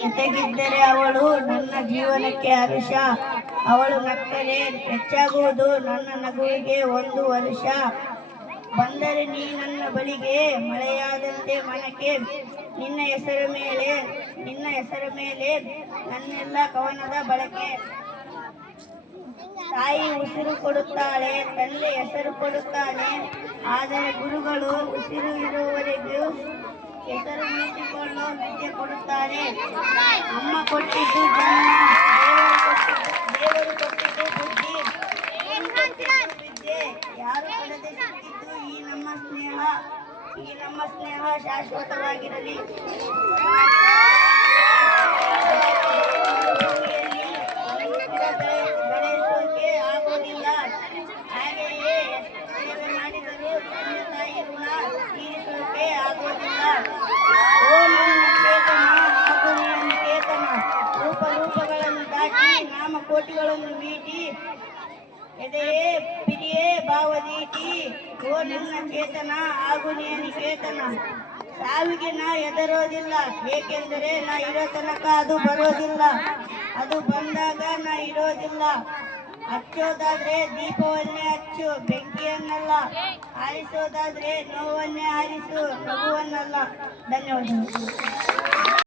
ಜೊತೆಗಿದ್ದರೆ ಅವಳು ನನ್ನ ಜೀವನಕ್ಕೆ ಹರುಷ. ಅವಳು ನಕ್ಕರೆ ಹೆಚ್ಚಾಗುವುದು ನನ್ನ ನಗುವಿಗೆ ಒಂದು ವರುಷ. ಬಂದರೆ ನೀ ನನ್ನ ಬಳಿಗೆ ಮಳೆಯಾದಂತೆ ಮನಕ್ಕೆ, ನಿನ್ನ ಹೆಸರ ಮೇಲೆ ನನ್ನೆಲ್ಲ ಕವನದ ಬಳಕೆ. ತಾಯಿ ಉಸಿರು ಕೊಡುತ್ತಾಳೆ, ತಂದೆ ಹೆಸರು ಕೊಡುತ್ತಾನೆ, ಆದರೆ ಗುರುಗಳು ಉಸಿರು ಇರುವವರೆಗೂ ಹೆಸರು ಉಳಿಸಿಕೊಳ್ಳೋ ವಿದ್ಯೆ ಕೊಡುತ್ತಾರೆ. ಅಮ್ಮ ಕೊಟ್ಟಿದ್ದು ಜನ್ಮ, ದೇವರು ಕೊಟ್ಟಿದ್ದು ಬುದ್ಧಿ, ವಿದ್ಯೆ, ಯಾರು ಪಡೆದೇ ಸಿಕ್ಕಿದ್ದು ಈ ನಮ್ಮ ಸ್ನೇಹ ಶಾಶ್ವತವಾಗಿರಲಿ. ಬೆಳೆಸೋಕೆ ಆಗೋದಿಲ್ಲ, ಹಾಗೆಯೇ ಸೇವೆ ಮಾಡಿದರೂ ತಂದೆ ತಾಯಿ ಋಣ ತೀರಿಸೋಕೆ ಆಗೋದಿಲ್ಲ. ಓ ನನ್ನ ಚೇತನ ಹಾಗೂ ನನ್ನ ಚೇತನ, ರೂಪಗಳನ್ನು ದಾಟಿ ನಾಮಕೋಟಿಗಳನ್ನು ಮೀಟಿ ಎದೆಯೇ ಪಿರಿಯೇ ಭಾವದೀಟಿ. ಓ ನನ್ನ ಚೇತನ ಹಾಗೂ ನಿಕೇತನ, ಸಾವಿಗೆ ನಾ ಹೆದರೋದಿಲ್ಲ, ಏಕೆಂದರೆ ನಾ ಇರೋ ತನಕ ಅದು ಬರೋದಿಲ್ಲ, ಅದು ಬಂದಾಗ ನಾ ಇರೋದಿಲ್ಲ. ಹಚ್ಚೋದಾದ್ರೆ ದೀಪವನ್ನೇ ಹಚ್ಚು, ಬೆಂಕಿಯನ್ನಲ್ಲ. ಆರಿಸೋದಾದ್ರೆ ನೋವನ್ನೇ ಆರಿಸು, ನಗುವನ್ನಲ್ಲ. ಧನ್ಯವಾದಗಳು.